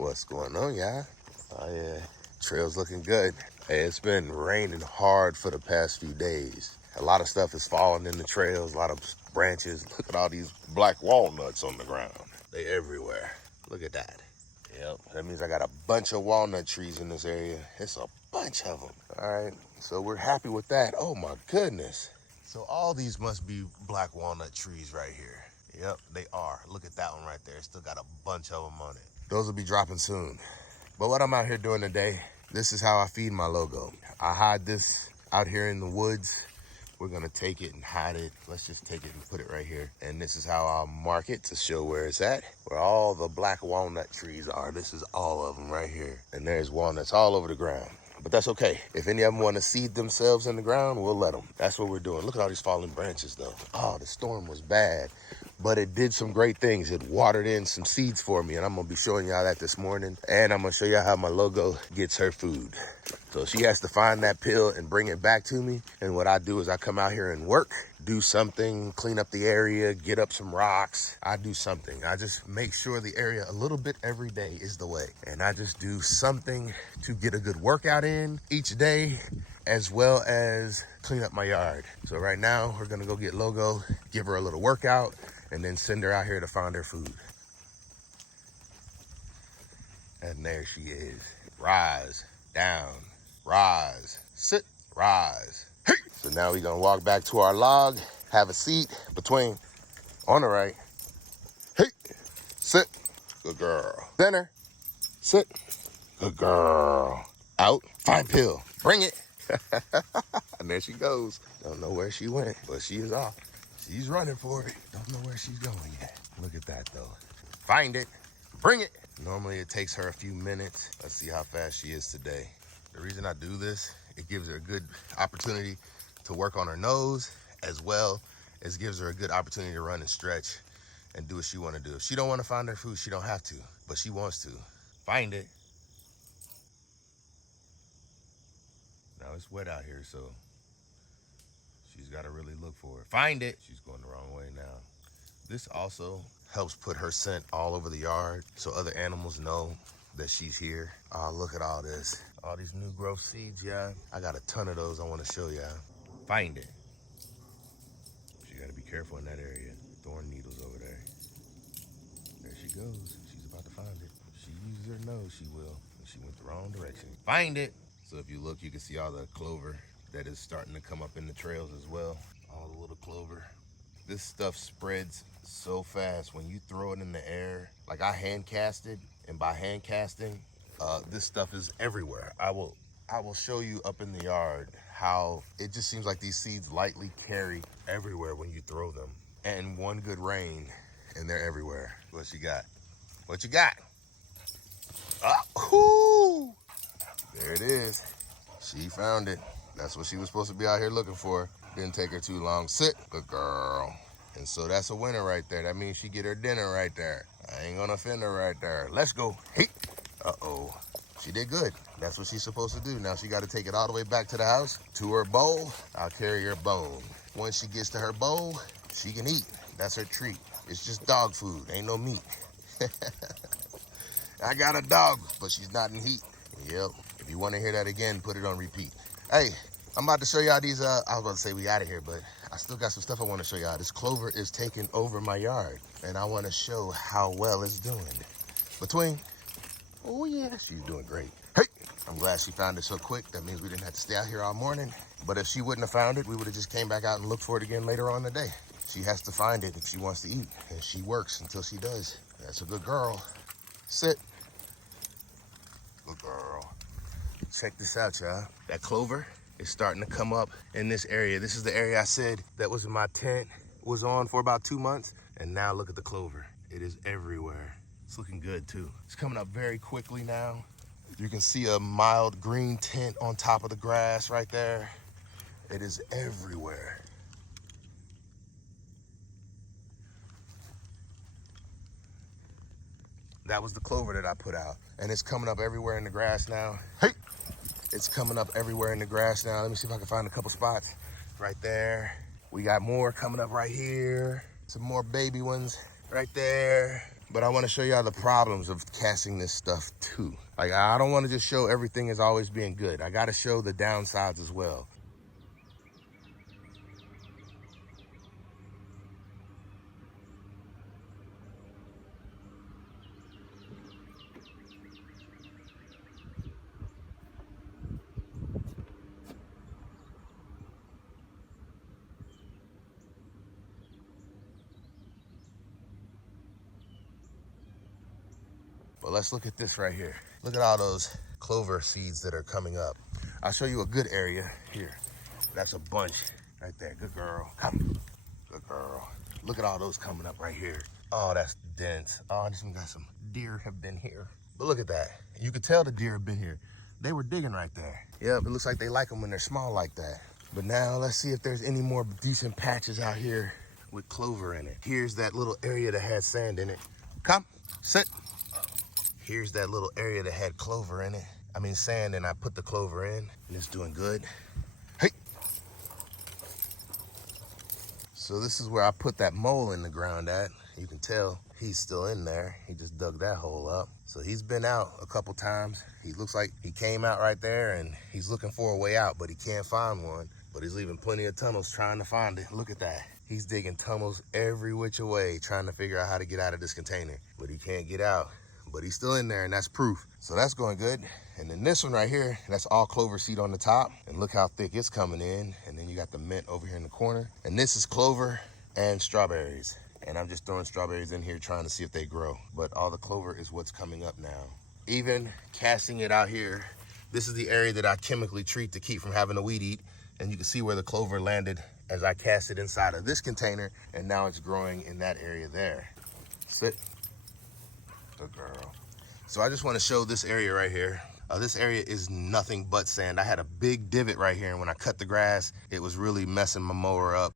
What's going on, y'all? Oh yeah, trail's looking good. Hey, it's been raining hard for the past few days. A lot of stuff is falling in the trails, a lot of branches. Look at all these black walnuts on the ground. They everywhere. Look at that. Yep, that means I got a bunch of walnut trees in this area. It's a bunch of them. All right, so we're happy with that. Oh my goodness. So all these must be black walnut trees right here. Yep, they are. Look at that one right there. It's still got a bunch of them on it. Those will be dropping soon. But what I'm out here doing today, this is how I feed my logo. I hide this out here in the woods. We're gonna take it and hide it. Let's just take it and put it right here. And this is how I'll mark it to show where it's at, where all the black walnut trees are. This is all of them right here. And there's walnuts all over the ground. But that's okay. If any of them want to seed themselves in the ground, we'll let them. That's what we're doing. Look at all these fallen branches though. Oh, the storm was bad, but it did some great things. It watered in some seeds for me, and I'm gonna be showing y'all that this morning. And I'm gonna show y'all how my logo gets her food. So she has to find that pill and bring it back to me. And what I do is I come out here and work, do something, clean up the area, get up some rocks. I do something. I just make sure the area a little bit every day is the way. And I just do something to get a good workout in each day, as well as clean up my yard. So right now we're gonna go get Logo, give her a little workout, and then send her out here to find her food. And there she is. Rise, down, rise, sit, rise. Hey! So now we're gonna walk back to our log, have a seat between, on the right. Hey, sit, good girl. Center, sit, good girl. Out, find pill, bring it. And there she goes. Don't know where she went, but she is off. She's running for it. Don't know where she's going yet. Look at that though. Find it, bring it. Normally it takes her a few minutes. Let's see how fast she is today. The reason I do this, it gives her a good opportunity to work on her nose, as well as gives her a good opportunity to run and stretch and do what she want to do. If she don't want to find her food, she don't have to, but she wants to. Find it. Now it's wet out here, so she's got to really look for it. Find it. She's going the wrong way now. This also helps put her scent all over the yard so other animals know that she's here. Oh, look at all this. All these new growth seeds, yeah. I got a ton of those I want to show y'all. Find it. She got to be careful in that area. Thorn needles over there. There she goes. She's about to find it. If she uses her nose, she will. She went the wrong direction. Find it. So if you look, you can see all the clover that is starting to come up in the trails as well. All the little clover. This stuff spreads so fast when you throw it in the air. Like I hand casted, and by hand casting, this stuff is everywhere. I will show you up in the yard how it just seems like these seeds lightly carry everywhere when you throw them. And one good rain, and they're everywhere. What you got? What you got? Whoo! There it is. She found it. That's what she was supposed to be out here looking for. Didn't take her too long. Sit, good girl. And so that's a winner right there. That means she get her dinner right there. I ain't gonna offend her right there. Let's go. Hey. Uh-oh. She did good. That's what she's supposed to do. Now she got to take it all the way back to the house, to her bowl. I'll carry her bone. Once she gets to her bowl, she can eat. That's her treat. It's just dog food. Ain't no meat. I got a dog, but she's not in heat. Yep. If you want to hear that again, put it on repeat. Hey, I'm about to show y'all these, I was about to say we out of here, but I still got some stuff I want to show y'all. This clover is taking over my yard, and I want to show how well it's doing. Between, oh yeah, she's doing great. Hey, I'm glad she found it so quick. That means we didn't have to stay out here all morning. But if she wouldn't have found it, we would have just came back out and looked for it again later on in the day. She has to find it if she wants to eat, and she works until she does. That's a good girl. Sit. Good girl. Check this out, y'all. That clover is starting to come up in this area. This is the area I said that was in my tent, was on for about 2 months. And now look at the clover. It is everywhere. It's looking good too. It's coming up very quickly now. You can see a mild green tint on top of the grass right there. It is everywhere. That was the clover that I put out. And it's coming up everywhere in the grass now. Hey! It's coming up everywhere in the grass now. Let me see if I can find a couple spots. Right there. We got more coming up right here. Some more baby ones right there. But I want to show y'all the problems of casting this stuff too. Like, I don't want to just show everything as always being good. I got to show the downsides as well. But let's look at this right here. Look at all those clover seeds that are coming up. I'll show you a good area here. That's a bunch right there. Good girl. Come. Good girl. Look at all those coming up right here. Oh, that's dense. Oh, I just got some deer have been here. But look at that. You could tell the deer have been here. They were digging right there. Yep, it looks like they like them when they're small like that. But now let's see if there's any more decent patches out here with clover in it. Here's that little area that had sand in it. Come, sit. Here's that little area that had clover in it. I mean sand, and I put the clover in, and it's doing good. Hey. So this is where I put that mole in the ground at. You can tell he's still in there. He just dug that hole up. So he's been out a couple times. He looks like he came out right there, and he's looking for a way out, but he can't find one. But he's leaving plenty of tunnels trying to find it. Look at that. He's digging tunnels every which way, trying to figure out how to get out of this container, but he can't get out. But he's still in there, and that's proof. So that's going good. And then this one right here, that's all clover seed on the top. And look how thick it's coming in. And then you got the mint over here in the corner. And this is clover and strawberries. And I'm just throwing strawberries in here trying to see if they grow. But all the clover is what's coming up now. Even casting it out here, this is the area that I chemically treat to keep from having a weed eat. And you can see where the clover landed as I cast it inside of this container. And now it's growing in that area there. Sit. Good girl. So I just want to show this area right here. This area is nothing but sand. I had a big divot right here, and when I cut the grass, it was really messing my mower up.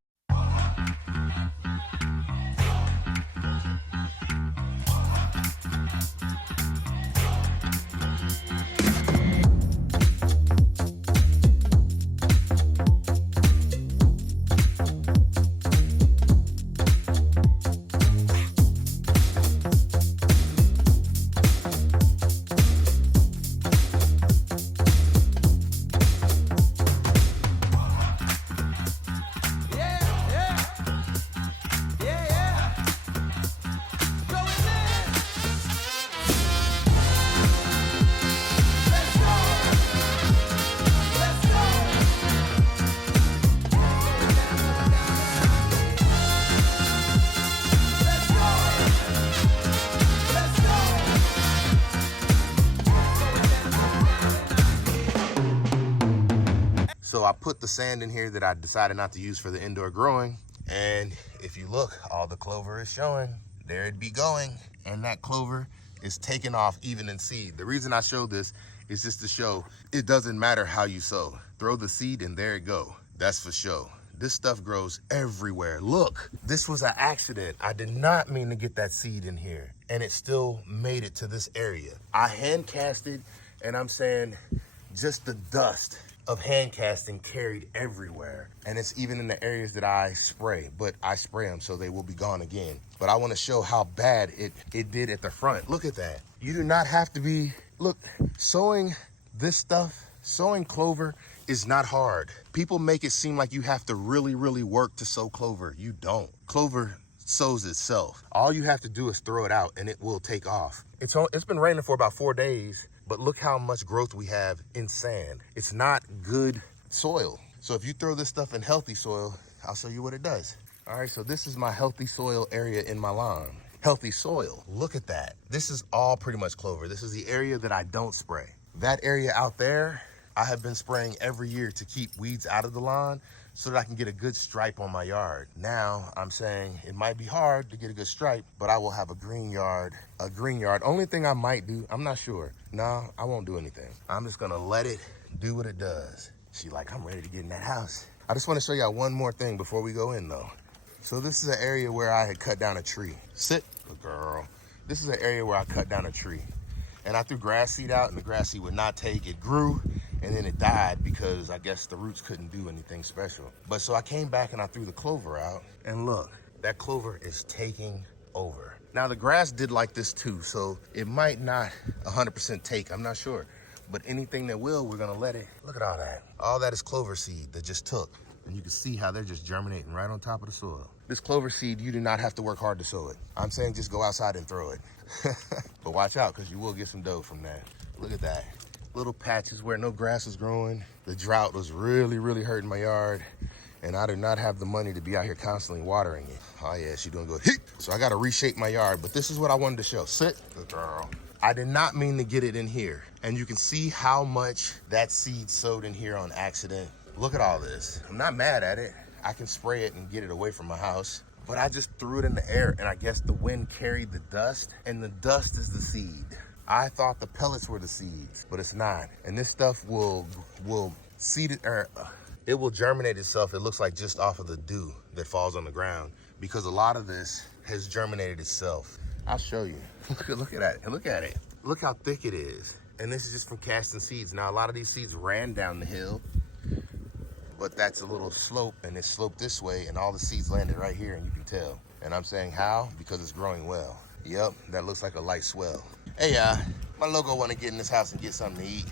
So I put the sand in here that I decided not to use for the indoor growing. And if you look, all the clover is showing. There it be going. And that clover is taking off even in seed. The reason I show this is just to show it doesn't matter how you sow. Throw the seed and there it go. That's for show. This stuff grows everywhere. Look, this was an accident. I did not mean to get that seed in here, and it still made it to this area. I hand casted, and I'm saying just the dust of hand casting carried everywhere. And it's even in the areas that I spray, but I spray them so they will be gone again. But I want to show how bad it did at the front. Look at that. You do not have to be, look, sowing this stuff, sowing clover is not hard. People make it seem like you have to really, really work to sow clover. You don't. Clover sows itself. All you have to do is throw it out and it will take off. It's been raining for about 4 days, but look how much growth we have in sand. It's not good soil. So if you throw this stuff in healthy soil, I'll show you what it does. All right, so this is my healthy soil area in my lawn. Healthy soil, look at that. This is all pretty much clover. This is the area that I don't spray. That area out there, I have been spraying every year to keep weeds out of the lawn so that I can get a good stripe on my yard. Now I'm saying it might be hard to get a good stripe, but I will have a green yard. Only thing I might do, I'm not sure. No, I won't do anything. I'm just gonna let it do what it does. She like, I'm ready to get in that house. I just wanna show y'all one more thing before we go in though. So this is an area where I had cut down a tree. Sit, good girl. This is an area where I cut down a tree. And I threw grass seed out and the grass seed would not take. It grew and then it died because I guess the roots couldn't do anything special. But so I came back and I threw the clover out and look, that clover is taking over. Now the grass did like this too, so it might not 100% take, I'm not sure. But anything that will, we're gonna let it. Look at all that. All that is clover seed that just took. And you can see how they're just germinating right on top of the soil. This clover seed, you do not have to work hard to sow it. I'm saying just go outside and throw it. But watch out, because you will get some dough from that. Look at that. Little patches where no grass was growing. The drought was really, really hurting my yard. And I do not have the money to be out here constantly watering it. Oh yeah, she's doing good. So I gotta reshape my yard, but this is what I wanted to show. Sit, good girl. I did not mean to get it in here. And you can see how much that seed sowed in here on accident. Look at all this. I'm not mad at it. I can spray it and get it away from my house, but I just threw it in the air, and I guess the wind carried the dust, and the dust is the seed. I thought the pellets were the seeds, but it's not. And this stuff will seed it, or it will germinate itself. It looks like just off of the dew that falls on the ground, because a lot of this has germinated itself. I'll show you. Look at that, and look at it. Look how thick it is. And this is just from casting seeds. Now, a lot of these seeds ran down the hill, but that's a little slope, and it sloped this way, and all the seeds landed right here, and you can tell. And I'm saying how? Because it's growing well. Yep, that looks like a light swell. Hey, my logo want to get in this house and get something to eat.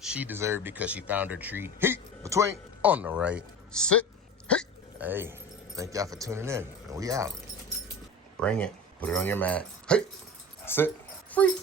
She deserved it because she found her treat. Hey, between, on the right, sit, hey. Hey, thank y'all for tuning in, and we out. Bring it, put it on your mat. Hey, sit, free.